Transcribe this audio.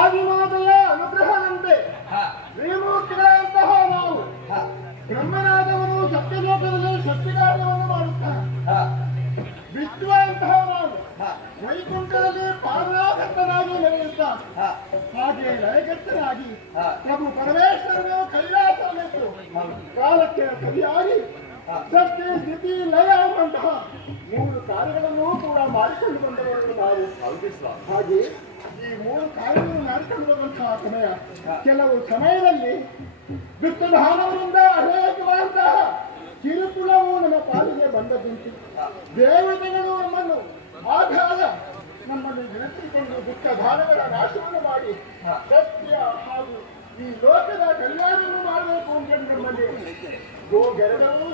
ಆದಿಮಾತೆಯ ಅನುಗ್ರಹದಂತೆ ಶ್ರೀಮೂರ್ತಿಗಳಂತಹ ನಾವು ಬ್ರಹ್ಮನಾದವನು ಸತ್ಯಲೋಕದಲ್ಲಿ ಸತ್ಯಕಾರ್ಯವನ್ನು ಮಾಡುತ್ತಾನೆ. ವಿಷ್ಣುವಂತಹ ನಾವು ವೈಕುಂಠದಲ್ಲಿ ಪಾರ್ವತನಾಗಿ ನಡೆಯುತ್ತಾನೆ. ಹಾಗೆ ಲಯಗತ್ತನಾಗಿ ಪ್ರಭು ಪರಮೇಶ್ವರನು ಕೈಲಾಸವೆತ್ತು ಕಾಲಕ್ಕೆ ಸರಿಯಾಗಿ ಸತ್ಯ ಸ್ಥಿತಿ ಲಯ ಎಂಬಂತಹ 3 ಕಾರ್ಯಗಳನ್ನು ಕೂಡ ಮಾಡಿಕೊಂಡು ಬಂದವರು ನಾವು. ಹಾಗೆ ಈ 3 ಕಾರ್ಯಗಳನ್ನು ಮಾಡಿಕೊಂಡು ಬಂದಂತಹ ಸಮಯ ಕೆಲವು ಸಮಯದಲ್ಲಿ ದುಷ್ಟದಾನವರಿಂದ ಅನೇಕವಾದಂತಹ ಕಿರುಕುಳವು ನಮ್ಮ ಪಾಲಿಗೆ ಬಂದದ್ದುಂಟು. ದೇವತೆಗಳು ನಮ್ಮನ್ನು ಆಗಾಗ ನಮ್ಮನ್ನು ನೆನೆಸಿಕೊಂಡು ದುಷ್ಟದಾನಗಳ ನಾಶವನ್ನು ಮಾಡಿ ಸತ್ಯ ಹಾಗೂ ಈ ಲೋಕದ ಕಲ್ಯಾಣವನ್ನು ಮಾಡಬೇಕು ಅಂತ ನಮ್ಮಲ್ಲಿ ಗೋಗೆರಡವೂ